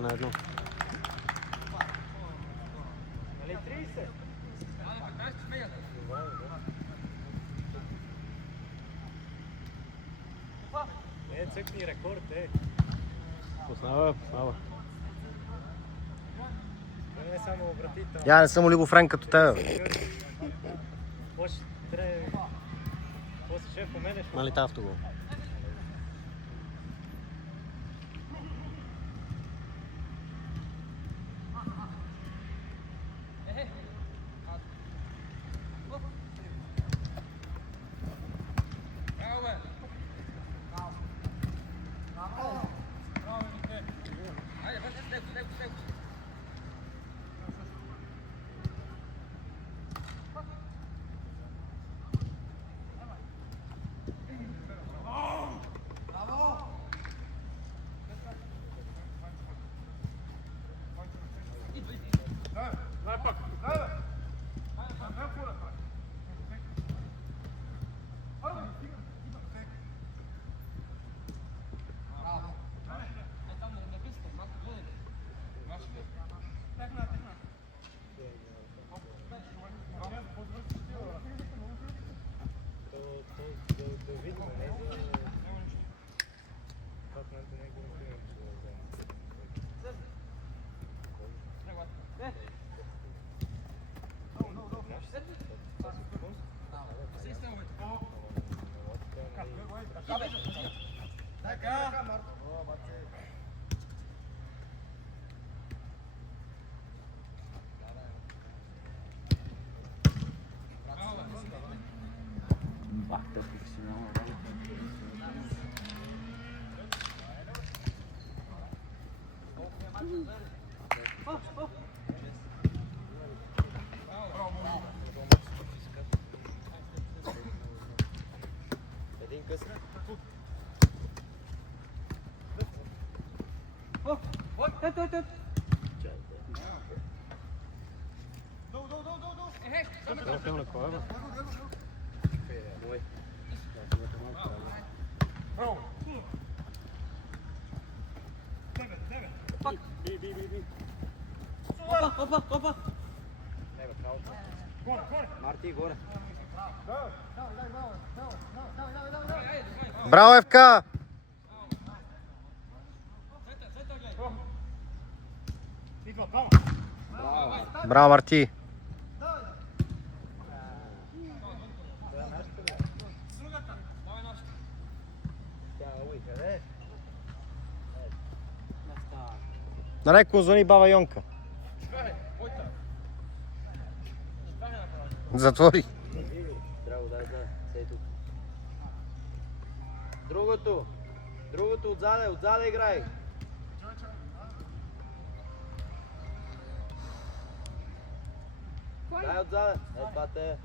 На едно. Нали 30? Цъкни рекорд, Познава. Не само обратително. Я не съм олигофрен като тебе. После ще поменеш. Нали автогол? Един късна. Опа! Марти, горе. Браво, ФК! Браво, Марти! На някой звъни баба Йонка. Затвори. Драго, дай, сей тук. Другото отзаде играй. Дай отзаде. Това те е.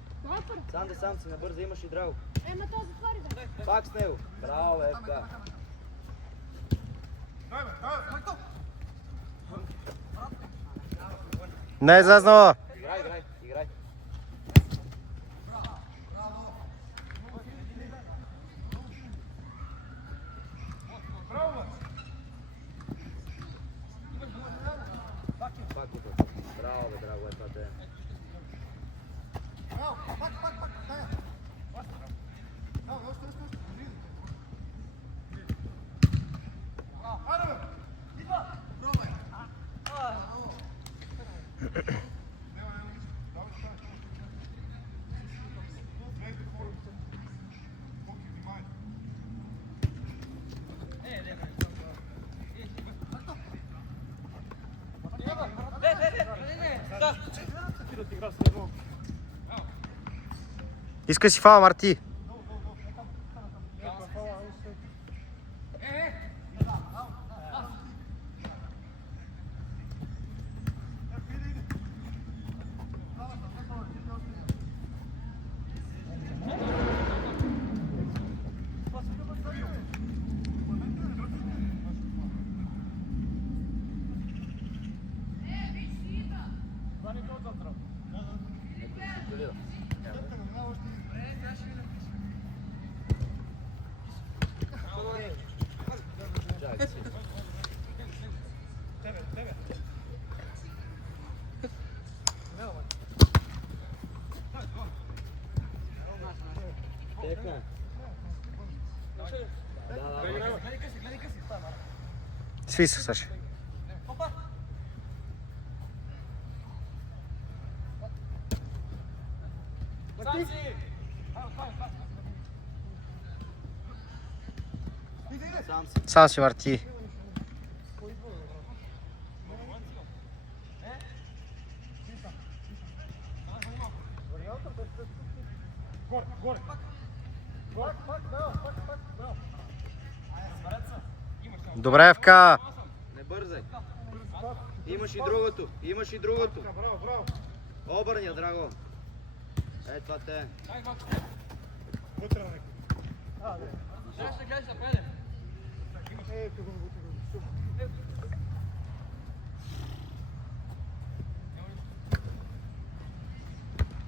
Сам си набърза, имаш и Драго. Ема то затвори, бе. Пак с него. Браво, бе, ФК. Не е излезнала. Играй. Браво, бе, Драго, това те е. Иска си фала, Марти. Директно. Да. Сви се, Саши. Сам си. Сам си върти. Добре, Евка. Не бързай. Имаш и другото. Имаш и другото. Обърня, Драго. Е, това те.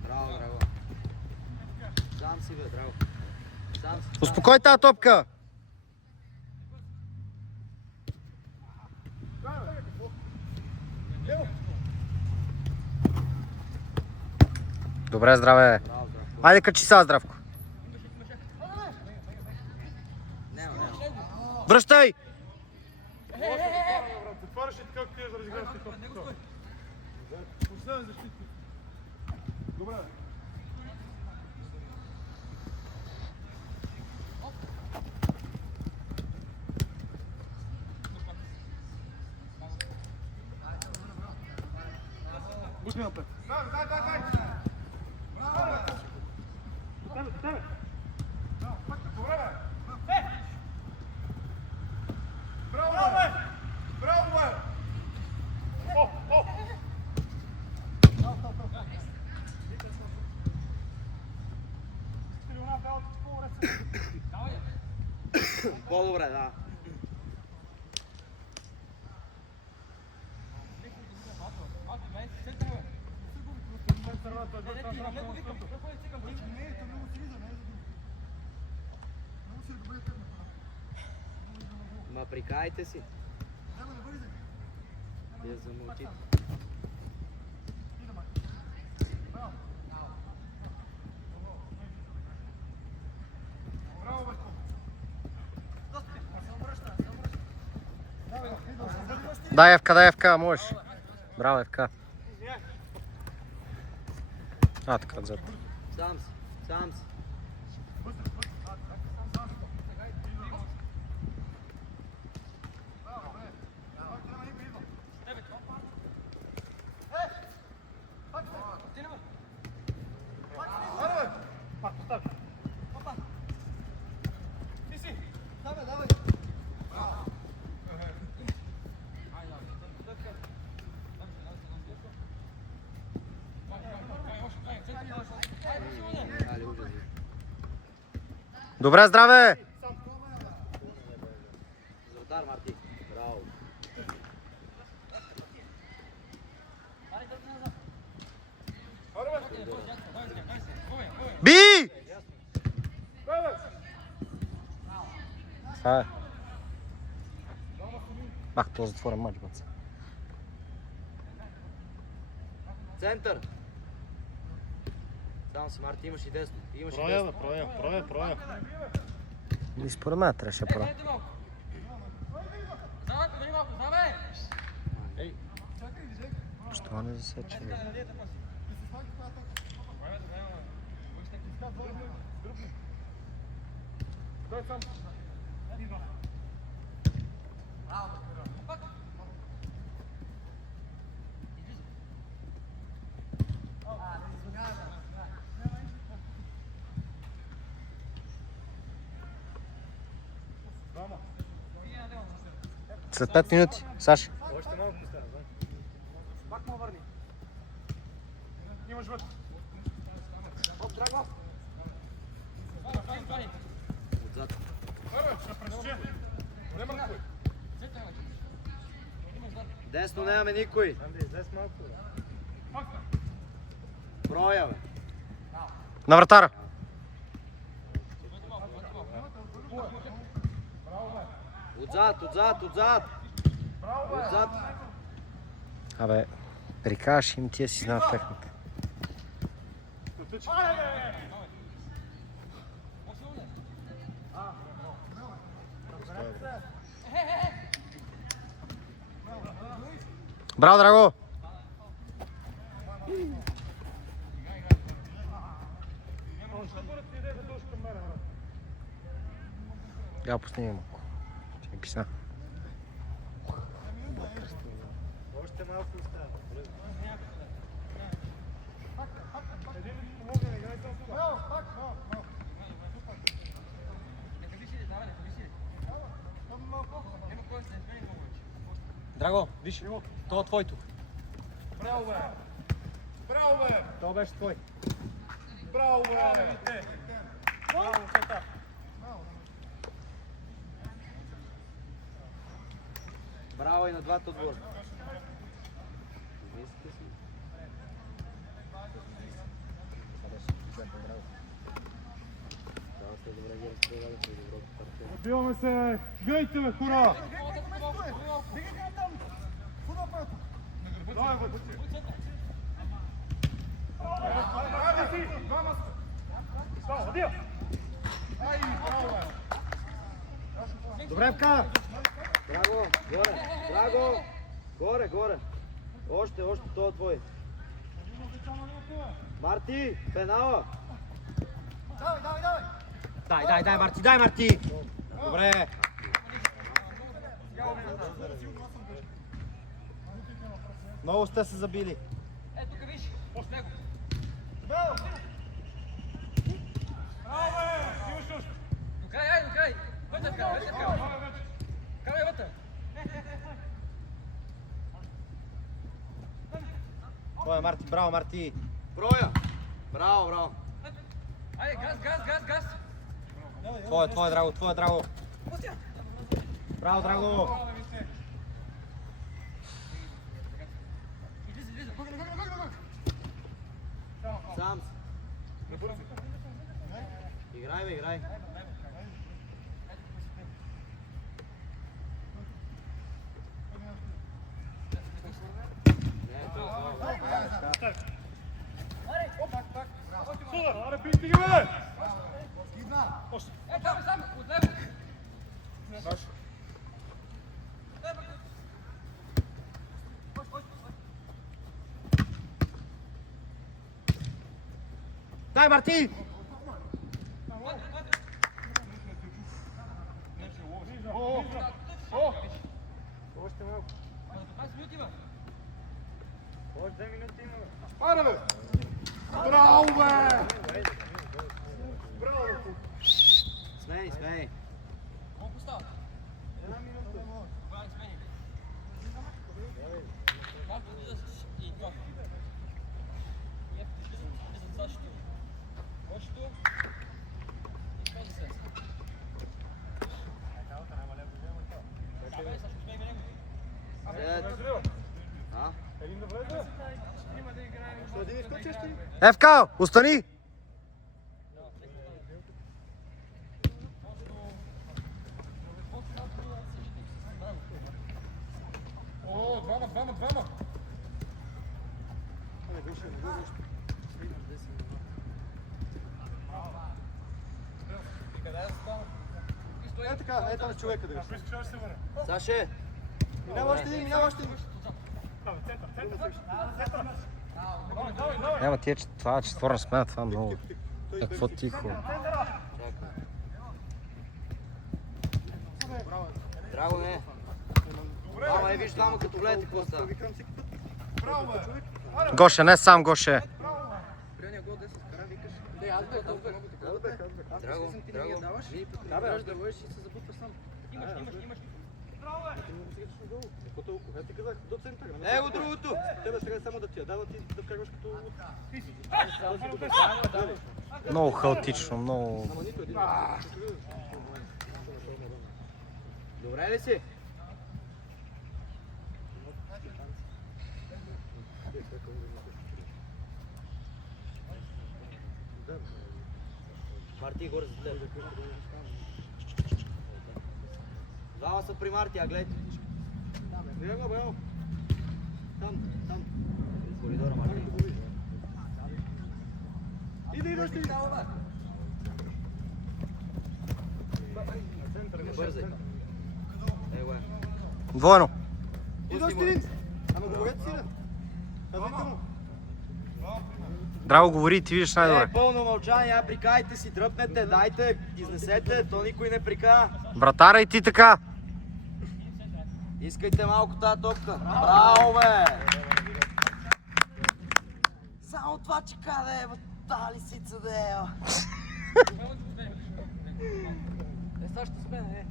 Браво, Драго. Сам си, бе, Драго. Сам си. Успокой тази топка. Добре, здраве. Браво, Драго. Айде качи сега, Здравко. Няма. Връщай! Затваряш и така, как ти да разиграш ти топка. Последен защитник. Добре. Пусни напред. По-добре, да. Ма прикайте си. Вие замълчите. Дай Евка, можеш. Браво, Евка. Така, отзад. Сам си. Сам си. Али, ужас. Добре, здраве! Златар, Марти. Браво. Би! Това е. Бах, това затворен мач, баца. Център. Само си, Марти, имаш и десно. Имаш и Проя, десно. бе, проя. И според мен трябваше пора. Що не засече? Бе? След 5 минути, Саши. Още малко остана, да. Пак му върни. Имаш вътре. Драго. Отзад. Ще пресече. Нема никой. Десно нямаме никой. Дес малко. Броя, бе. На вратара. Отзад. Отзад. Абе, прикаш им, тия си знаят техника. Браво, Драго! Я пусни му. Ще писна. Още малко остава. Един ми помогне, не играй само това. Драго, виж, това е твоето. Браво, бе! Браво, бе! Това беше твой. Браво, бе! Браво, момчета! Браво и на двата отбора. Отбиваме се! Гейте, бе, хора! Давай, бе, Айде си! Двама сте! Става, отива! Ай, браво, бе! Добре, вкара! Драго, горе! Драго! Горе, горе! Още, това е твой. Марти, пенала! Дай, Марти, дай, Марти! Добре! Много сте се забили. Браво, бе! Имаш още! Това е Марти, браво, Марти! Броя! Браво! Твое, Драго, твое, Драго! Браво, Драго! Сам си. Играй, бе, играй. Супер! Аре, пити ги, бе! Още! Дай, Марти! Още малко. Още 2 минути има. Аре, бе! Браво, бе! Браво, бе! Смени. А? Един да влезе? Един изкочиш ти? Евка, остани! О, двама! Е така, ето на човека да Ако искаш, ще се върна. Саше! Минава още един. Давай, център. Давай. Няма тия, това четворна смена, това много. Какво тихо. Драго, не. Ама виж двама като влезете какво става. Браво, бе! Гоше, не сам Гоше. Драго, виж да върши и се забутва сам. Аз ти казах до центъра. Его другото! Тебе сега само да ти я дава, ти да вкарваш като... Много хаотично, много... Ама нито един. Добре ли си? Марти, горе за теб. Двама са при Марти, а гледай. Браво, браво. Там. В коридора, Марти. Идеш ти. Не бързай. Двойно. Ама говорете си, да. Казвайте му. Драго, говори, ти виждаш най-добре. Пълно мълчание, я прикайте си, дръпнете, дайте, изнесете, то никой не прика. Вратара и ти така. Искайте малко тази топка. Браво, бе! Само това чека да е, та лисица да е. Сега ще сме, не.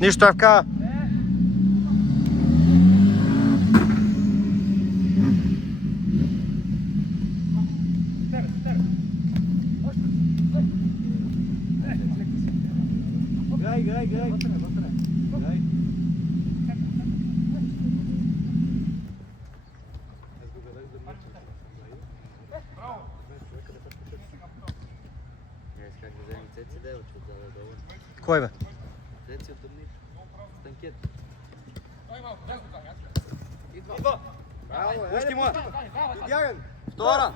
Нищо ФК. Грай. Кой бе? Цеци от Дъбник. Станкет. Браво, пусти му! Втора!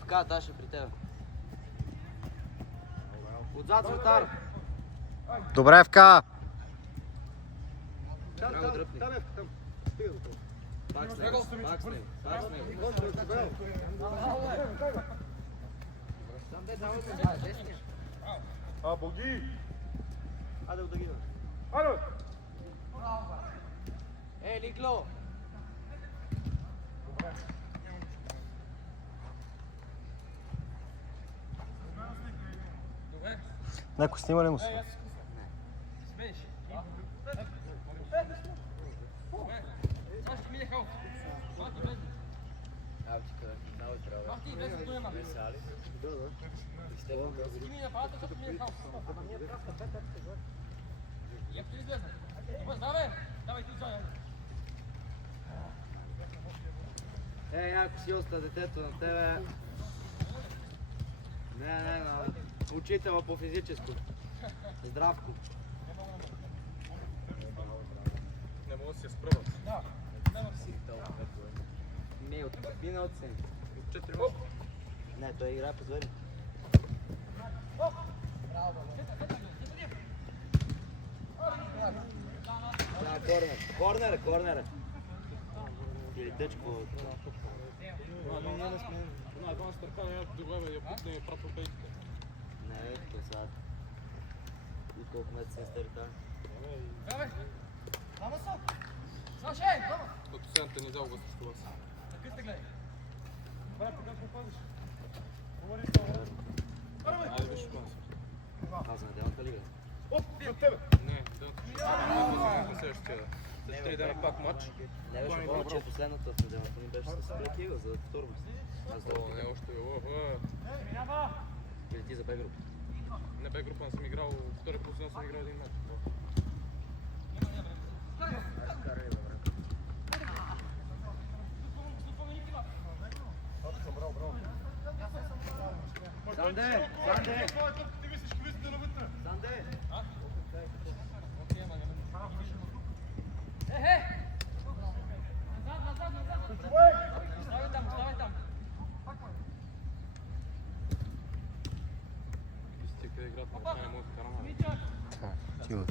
ФК, Таша, при тебе. Отзад вратар. Добре ФК. Драго, дръпни. Пак с него. Боги! Аде, отдагина. Аре! Ликло! Някой снима ли му се? Яко си оста детето на тебе. Не, учителя по физическо. Здравко. Не мога да се справят. Мина от сен. Не, той играе по звери. Корнер. Или тъчко. Една стърка не е добре, я путне и прапо пейките. Не, то сега. И колко месеца е старта. От последната ни залга с вас. Айде виж от нас. Аз надявам лига. На тебе! Не, да. Следващия. След 3 дена пак матч. Не беше помня, че последната в неделата ни беше с Блекига за второ место. Не, още Или ти за Б група? Не Б група, не съм играл, втори път съм играл един матч. Санде! Стика играта на това не може да караме. Ти от.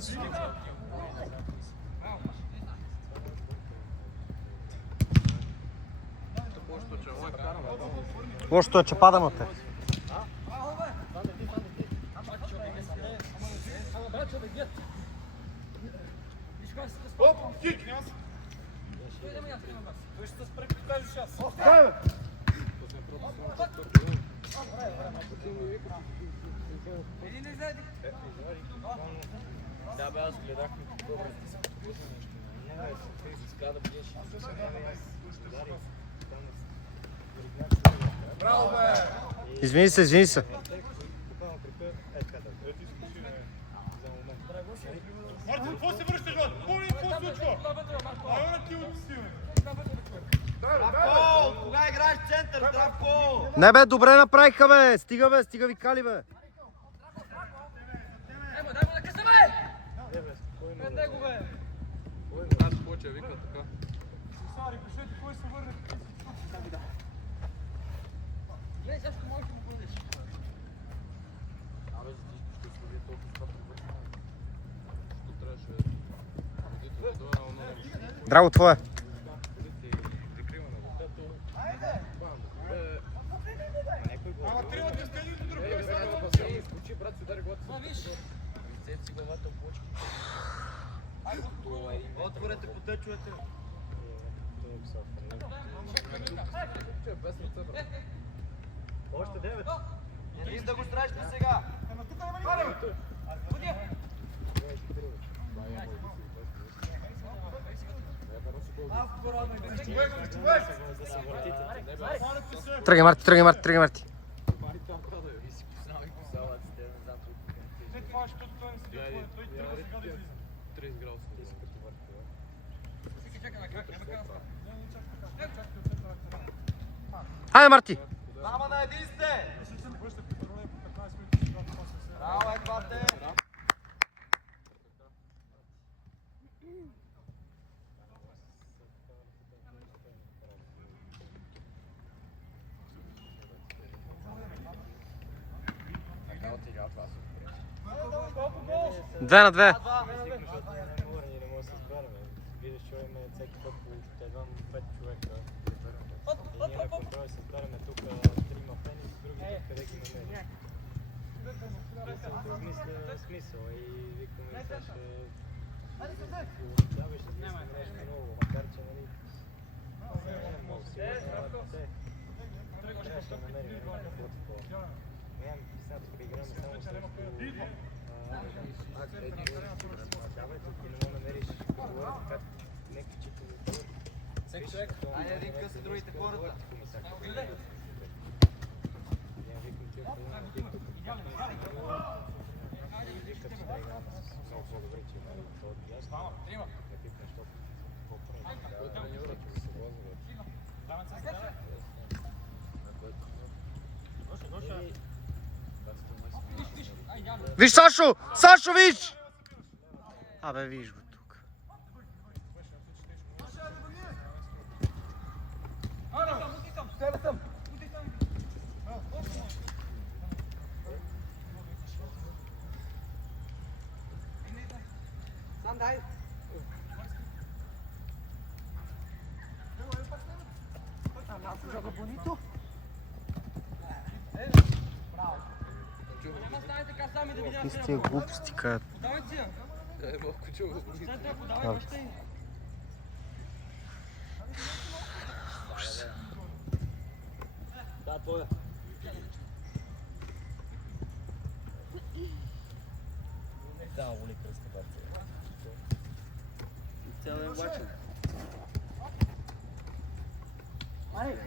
Лошото е, че падам от те. Оп, кик! Той ще се спреки, кажеш аз. Да, бе, аз гледах добре. Браво, бе! Извини се. Мартин, какво се връщаш, бе? Какво се случва? Здравко! Кога играеш в център, Здравко? Не бе, добре направиха бе! Стига Викали бе! Сари, пишете кой се върне. Драго, твоя! Ама тримата сте един до друг. Отворете по тъчовете. Още 9. Не лиз да го срещне сега. Ама тук няма никой. Тръгай, Марти! Това ще той не седи. Той трябва сега да излиза. 30 градуса. Хайде, Марти! Мама на един сте! Връща при първоле по 15 минути. Браво, Еквате! Две на две! Смисъл и викаме сега ще получаваш нещо ново, макар че нали много сигурно трябваше да намерим какво такова. Нямам сега тук играме само давай тук и не мога да намериш някакви чипове. Всеки човек. Айде един къс другите хората. Виж, Сашо! Сашо, виж! Абе, виж го тук. Какви с тия глупости кажат? Да, твоя. Да, воли кръста партия. Цял ден влачен. Мари,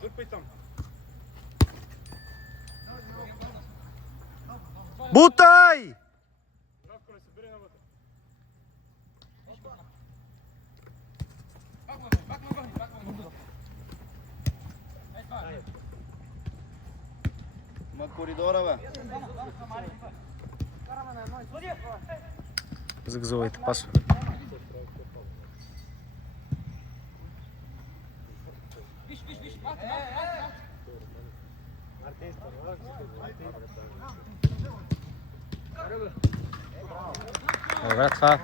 Дърпай там. Бутай! Здравко, не се бери навътре. Ма коридора, бе. Загазувайте пасове. Добре, това.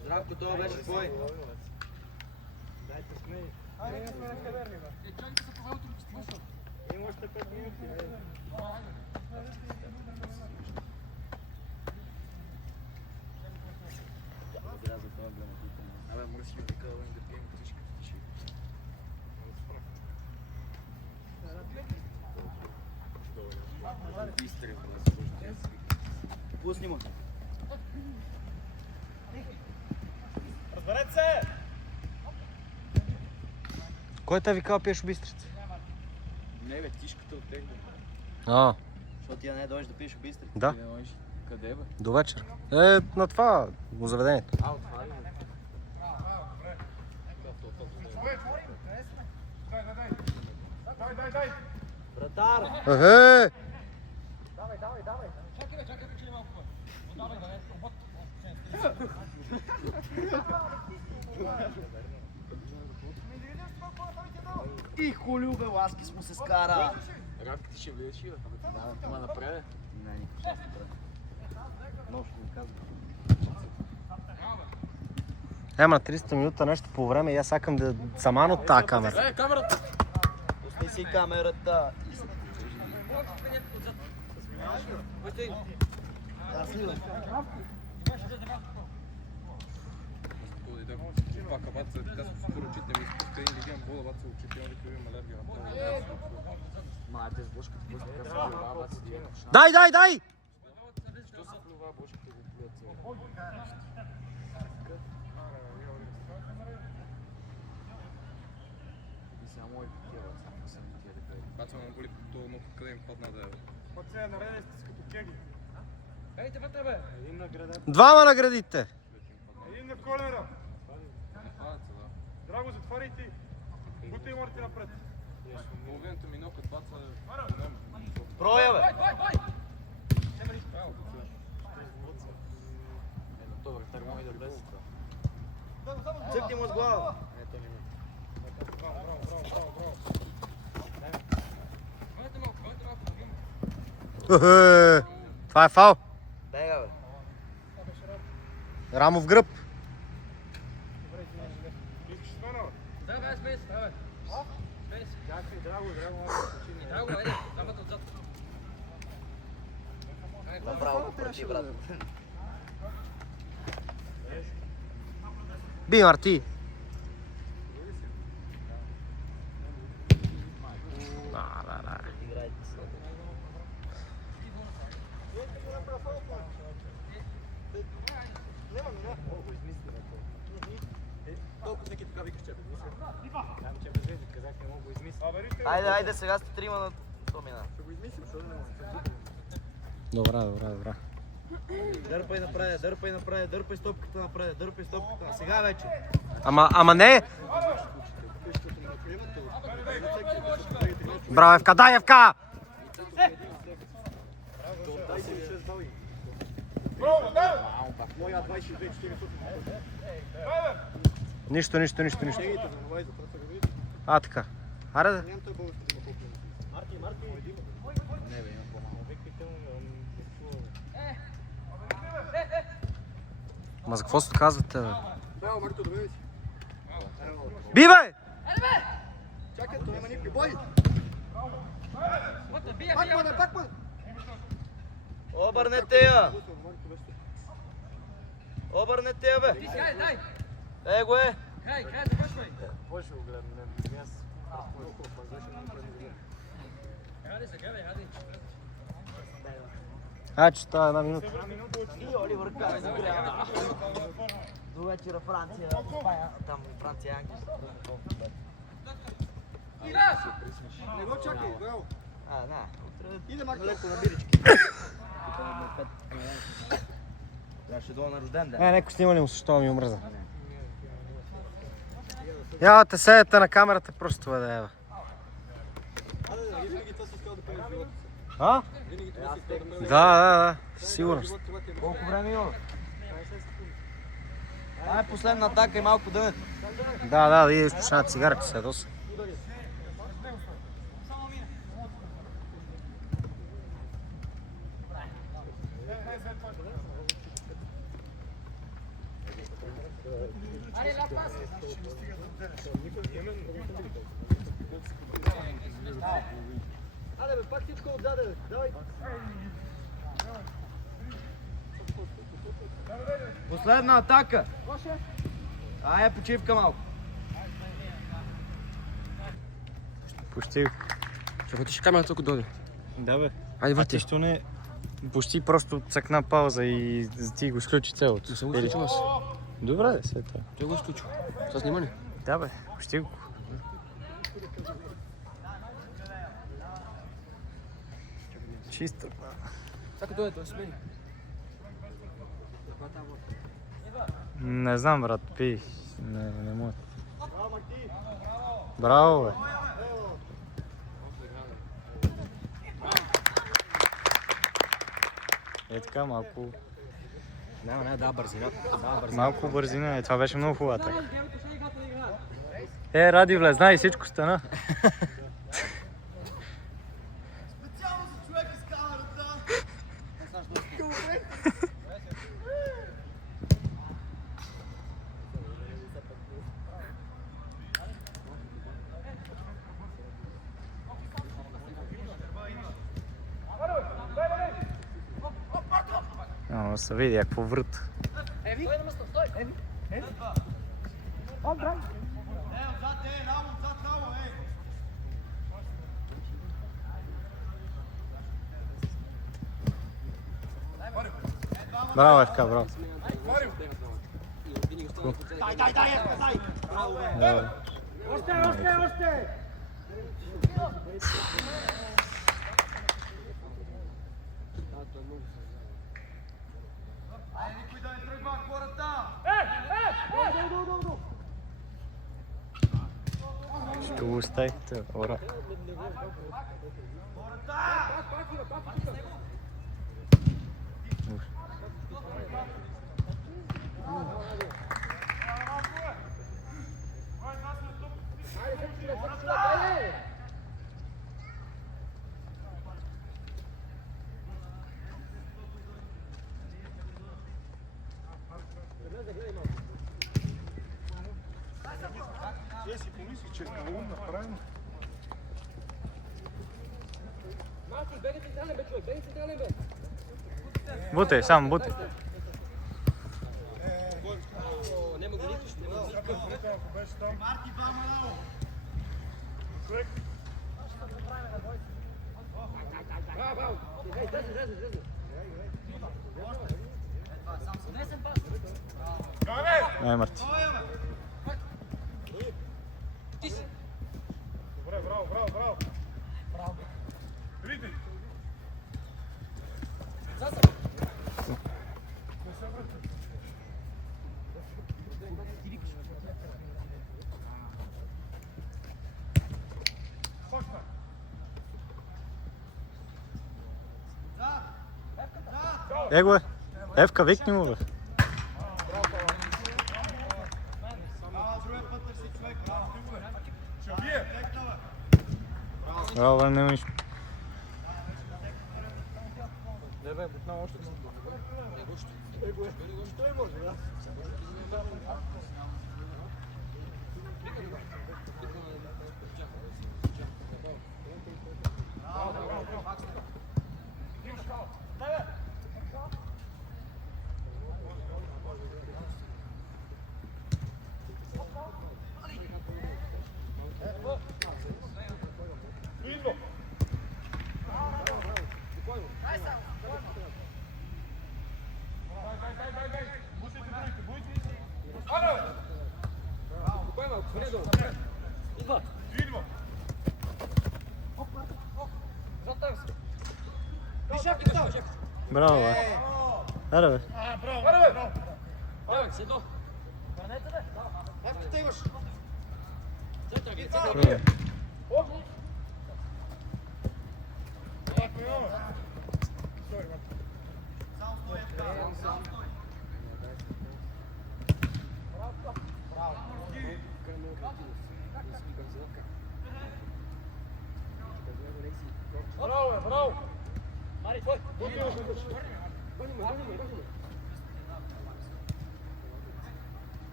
Здравко, това беше твой. Дайте смени. Има още 5 минути. Абе, мърси ми така да пием всички тиши. Истри, пусни му. Разберете се! Кой те викал пиеш Бистрица? Не бе, тишката от тех. А, Защото тя не дойдеш да пиеш обистри. Да. Ти не можеш. Къде бе? До вечер. На това, го заведението. Отваря ме. Дай. Вратар! Ехе! Тихо, Любе, Ласкис му се скара! Радки ти ще влезеш ли? Да, това направи. Не, никой ще не прави. Нощ ми казва. Ема 300 минута нещо по време и аз сакам да саман от тази камера. Камерата! Пусни си камерата. Да, снимай. Пака баца, да се скоро очите ми изпуска и лигам бола баца очите, он да имам алергия на това. Мате с бошката, бошката се плюва, баца диета. Дай! Що се плюва, бошката го плюва цяло? И сега мой бития, баца, съм бития да кажа. Баца, ме боли това му къде им падна да е. Пацай, нареден сте като кеги. Ейте вътре бе! Един награден. Двама наградите. Един на колера. Баца, да. Драго, затваряй ти. Бути и морти напред. Половината ми нокът баца Броя, бе! добър, търмо и да влезе. Цъкни му с глава. Ехе! Това е фал. Бега, бе. Рамо в гръб. Искаш смена, бе? Да, бе, смей се, бе. Чакай, драго, драго, айде, дамата отзад. Направо прати, брат. Би, Марти. Играйте се. Толкова всеки така викаш, че там че безвези, казах, не мога го измисля. Айде, сега сте трима на то мина. Ще го измислим, защото не мога. Добра. Дърпай стопката напред, дърпай стопката. Сега вече. Ама не! Браво, Евка, дай, Евка! Моя 22 Нищо. А, така. Аре да. Не бе, има по-малко. Викайте му, Ма за какво се казвате, бе? Браво, Марто, добре си. Би, бе! Чакай, то няма никой бой. Пакман! Обърнете я! Обърнете я, бе! Е го е! Кой ще го гледам? Не, аз толкова пазаше, не прави. Че става една минута. И Оливър Кара загрява. До вечера Франция, Испания, там Франция, Англия. Не го чакай, браво. Иде мака леко на бирички. Трябваше долу на рожден ден. Неко снимали му, защо ми омръзна. Явате седете на камерата, просто да е, бе. Винаги това си искал да правиш живота си. А? Винаги това си искал да правиш. Да, сигурно. Колко време има? Това е последна атака и малко дънет. Да идеш почна цигарата, се доса. Аде бе, пак всичко отдаде, бе. Давай. Последна атака. Ай, почивка малко. Почти. Чакай, ти ще камера толкова дойде. Да, бе. Айде, върти. Нищо не... Почти просто цъкна пауза и ти го изключи цялото. Не съм го изключил аз. Добре, да се това. Той го изключил. С внимание. Да, бе. Почти го. Чисто. Чакай, дойде, той смени. Не знам, брат, пий. Не мога. Браво, бе. Е така, малко малко бързина е. Това беше много хубава атака. Ради влезна и всичко стана. Да се види какво врат. Браво, ФК, браво. Още! Ще го оставите, ора. Я си помислих, че е много направено. Бутай, само бутай. Ако беше там. Човек. Ай, Марти. Добре, браво. Види. Его е. Евка, викни му, бе. Браво, бе, не миш. Браво, бе. Аре, бе. Браво! Мари, твой!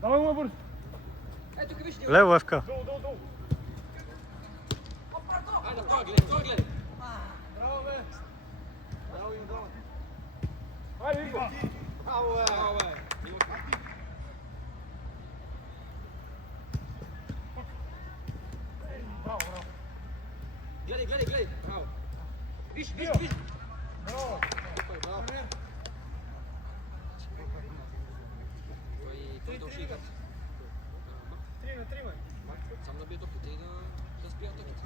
Давай му бърз! Лево, ФК. Долу! Айде, Иго! Гледай! Браво! Виж! Браво! Той да ушли играт. 3 на 3, май. Сам набие топката и да спия атаките.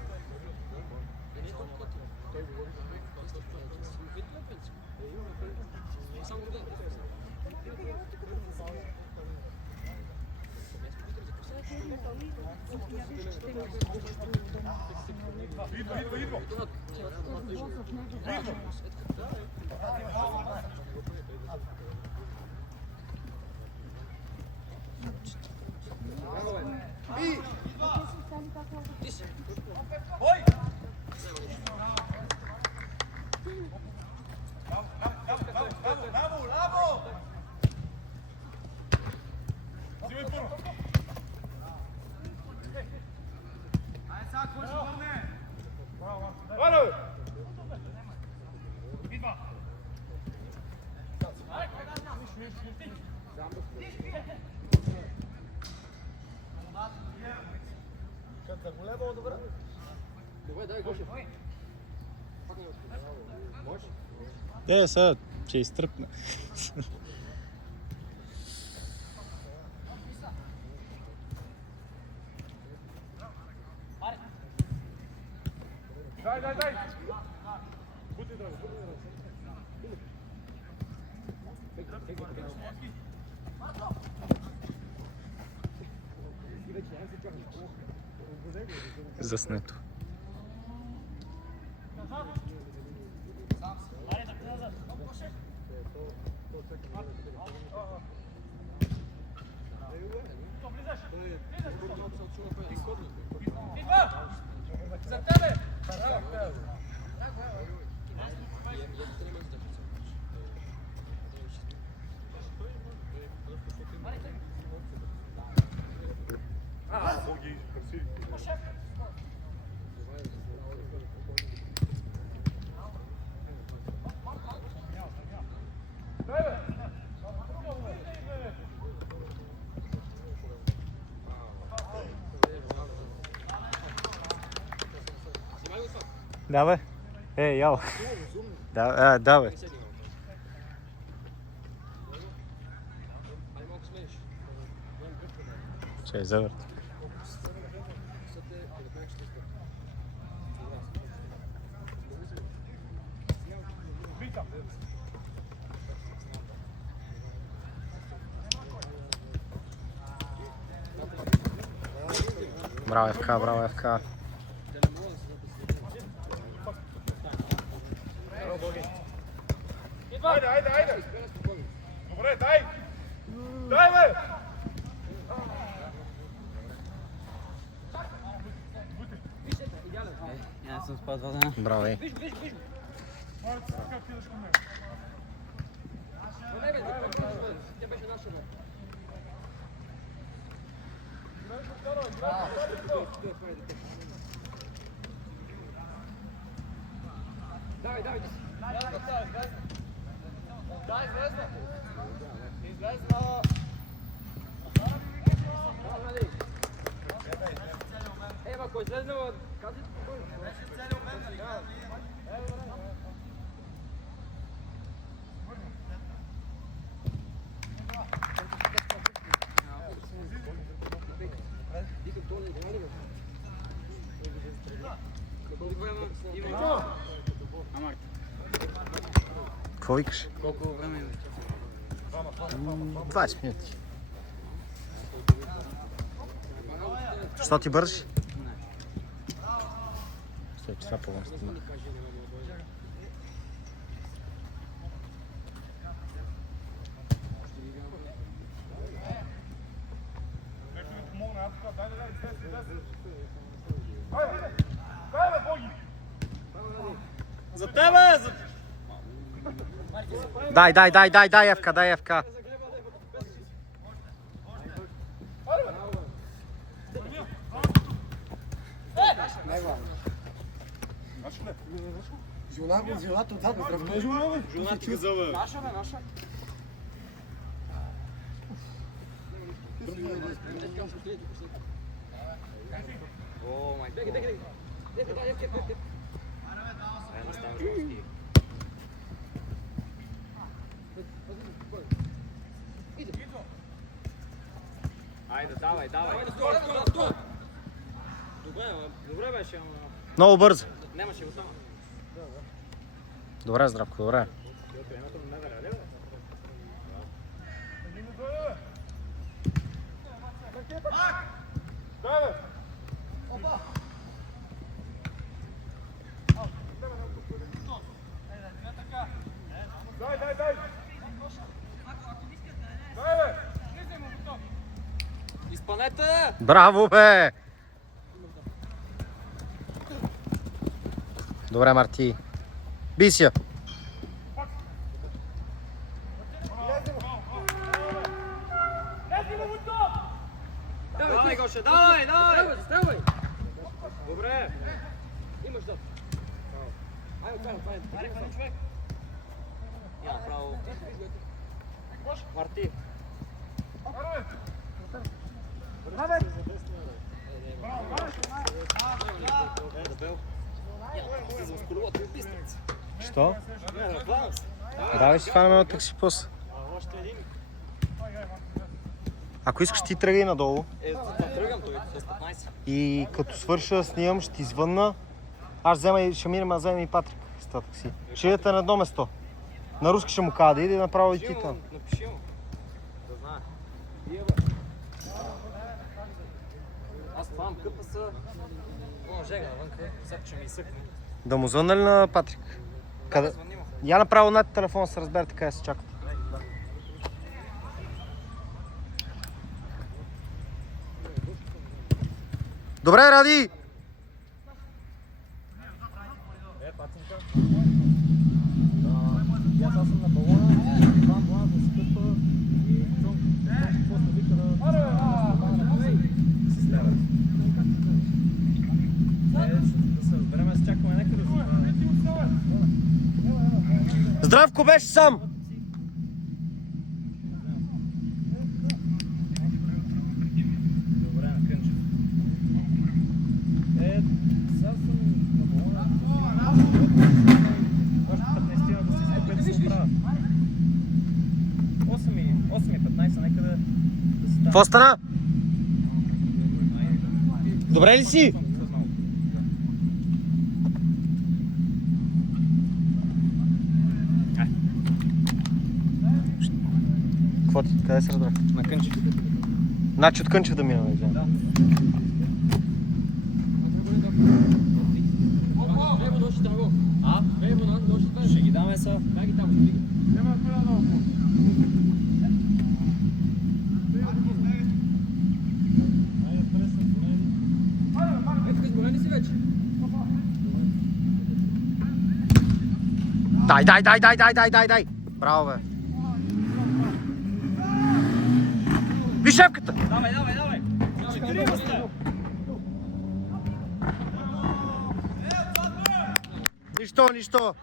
Да не е толкова. Той говори за мен. Idemo. Сега ще изтръпне. Дай. Бути драго. Заснето. За тебе! Боги, красиви. Давай. Яо. Давай. Чай, завърт. Браво, ФК, браво, ФК. Айде! Добре, дай! Дай, бе! Аз съм спал 2 дена. Браво, Моля ти се, как ти идеш към него? Ако излезнала, казвайте спокойно. Какво викаш? Колко време има? 20 минути. Що ти бързиш? След това по-вън снима. Нещо ми помогна, аз така, дай, дай, бе, Боги! За тебе! Дай, ФК, дай, ФК. Жулата отзад, здравей. Жулата ти каза, Наша, бе, наша. О, май. Беги. Айде, давай. Добре беше, ама... Много бързо. Нямаше го само. Добре, Здравко, добре. Дай, дай! Дай, бе! Изпълнете! Браво, бе! Добре, Марти. Би си я. Давай, Гоша, давай, давай! Ставай! Добре! Имаш да. Айде, това човек. Я направо. Марти. Що? Давай си фанаме от такси после. Още един. Ако искаш ти тръгай надолу Тръгам той с 15. и като свърша снимам, ще ти звънна. Аз ще минем, аз взема и Патрик с това такси. Ще идете на едно место. На руски ще му кажа да иде направо и ти там. Напиши му. Да знае. Аз това къпа са... О, жега навънка, сега ще ми изсъкне. Да му звънна ли на Патрик? Къде? Я направо над телефона се разберете къде се чакат. Добре, Ради! Аз съм на балона, Иван Блан да скъпа и Чон после вика да се разберем, аз чакаме някъде да се... Здравко беше сам! Добре, на Кънчев. Сега съм на балона. Още 15 да си изкъпят да се оправят. 8:15, нека да се става. Какво стана? Добре ли си? Какво ти? Къде се разбрах? На Кънчев. Значи от Кънчев да минаме. Да. Ще ги даме са. Дай! Браво, бе! Виж шепката! Давай! Нищо!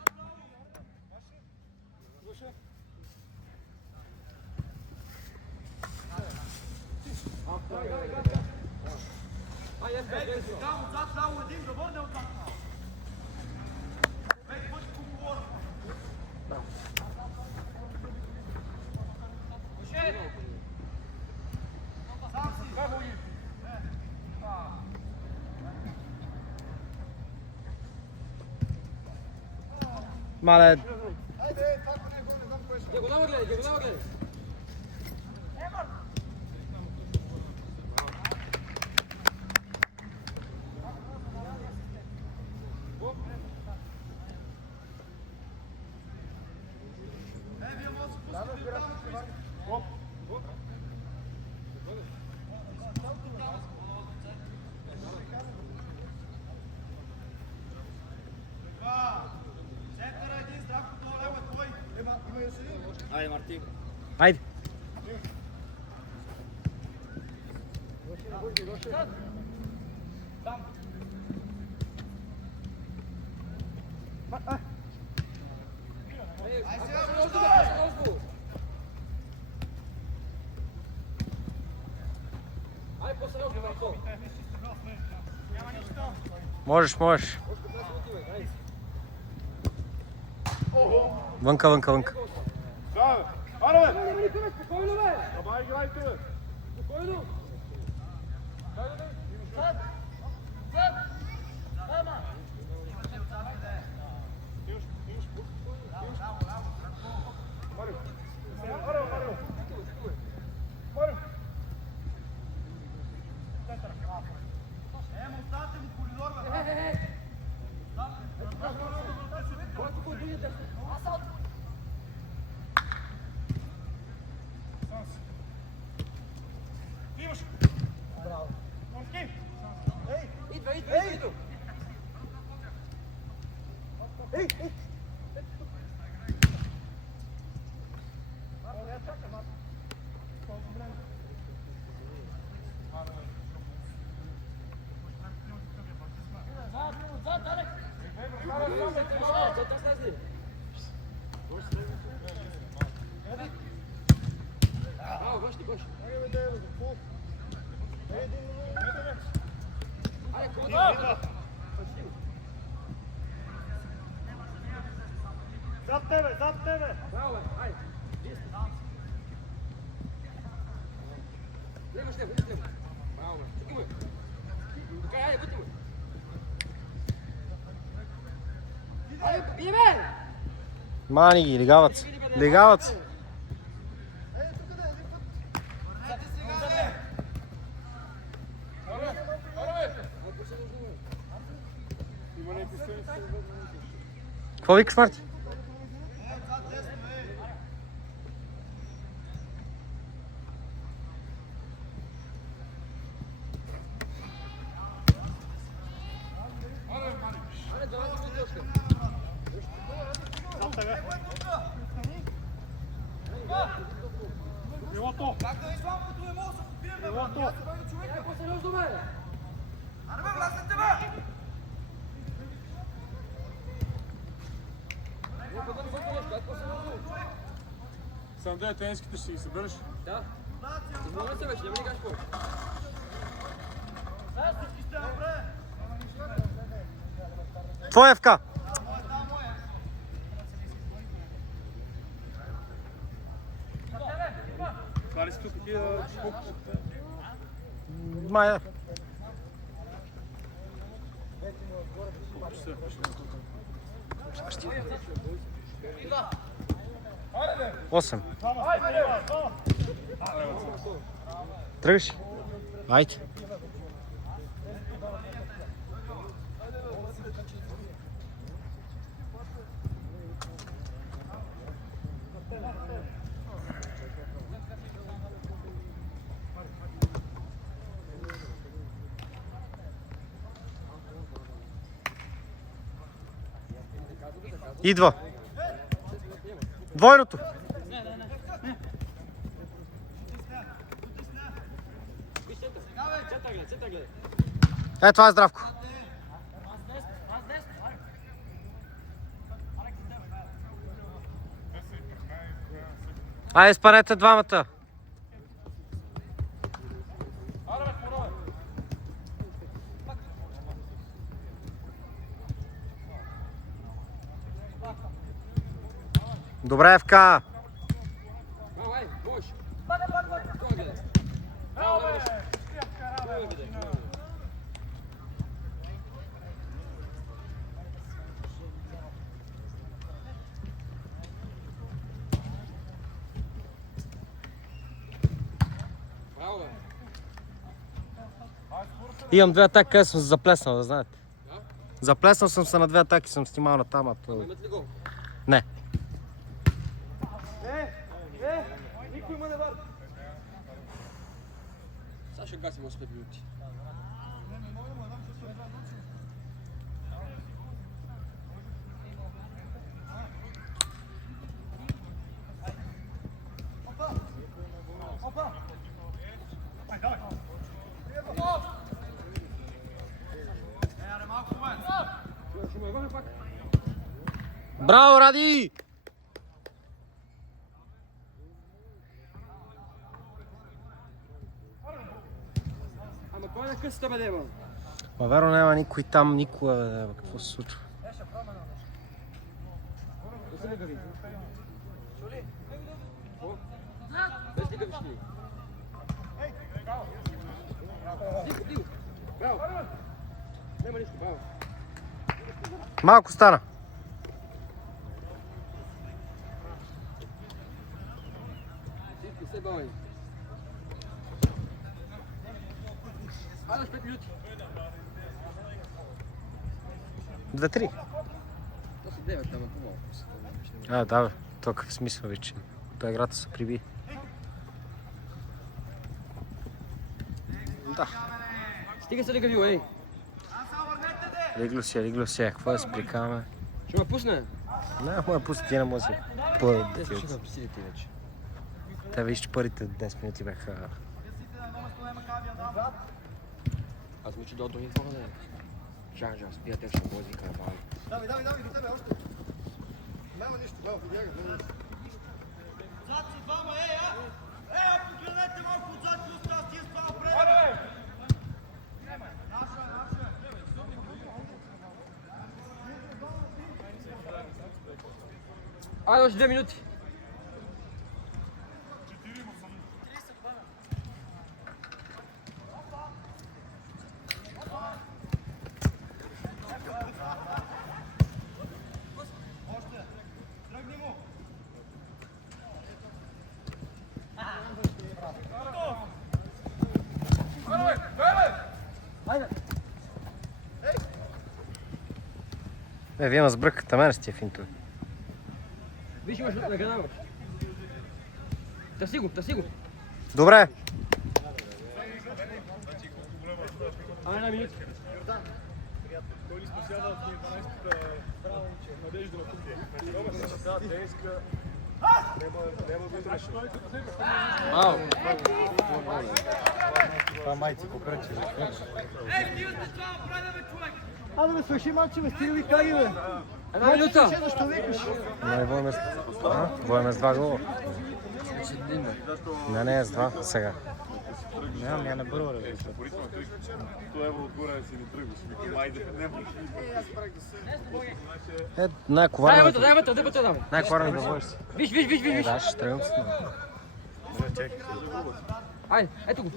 Мале, Айде, Марти. айде! Можеш. Вънка. Да, бе! Аре, бе! Спокойно, бе! Ама играйте, бе! Спокойно! Марио! Zad tebe, zad tebe! Mani ги, легаваc. Легаваc. Какво викаш, Марти? Било то! Било то! Сам дай тениските, ще ги събереш? Да. Измога се вече, няма ли кажеш повече? Твоя ФК. Това ли си тук такива колко? Май, да. Осем. Тръгаш? Айде. Идва. Двойното. Е, това е Здравко. Айде, спанете двамата. Добре, ФК. Имам две атаки, къде съм се заплеснал, да знаете. Заплеснал съм се на две атаки, съм снимал на там, Имат ли гол? Не. Никой има не варда. Сега ще гасим още 5 минути. Браво, Ради! Ама кой е на късата, бе, деба? Ма веро няма никой там, никога, бе, какво се случва? Без никакви шли. Диго. Браво. Нема нищо, браво. Малко стана. Всички се бавай. Айде 5 минути. 2-3. То са 9, ама по-малко. Да, бе. То какъв смисъл вече? Та играта се приби. Да. Стига се да ей. Ригло си, какво да се прикаме? Ще ме пусне. Не, моя пусти, ти не може да си. Те ще да псилите вече. Те виж първите 10 минути бяха... Аз мисля да отдохни това, не. Жан, спия те ще вози карабали. Давай, до тебе още. Няма нищо, браво, видях. Айде, още 2 минути. Вие ме сбъркате мен с тия финтове. Виж, имаш да гранаваш. Търси го. Добре. Айде на минути. Той ли спасява от 12-та надежда на купия? Рома се става тениска. Няма го изрешил. Ау. Това майци попречи. Абе, ме свърши малче, ме стига ви каги, бе. Една минута. Защо викаш? Не, Войме с 2 гола. Не, с 2 сега. Няма на първа резултат. Той е отгоре да си ми тръгваш. Викам, айде, не можеш. Най-коварно. Дай вътре, давай. Най-коварно да водиш си. Виж. Да, ще тръгвам с него. Айде, ето го.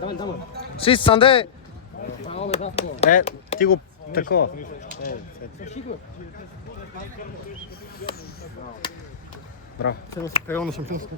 Давай. Си, Санде! Браво, бе, Давко. Ти го такова. Свърши го. Браво. Сега си крайон на шампионство.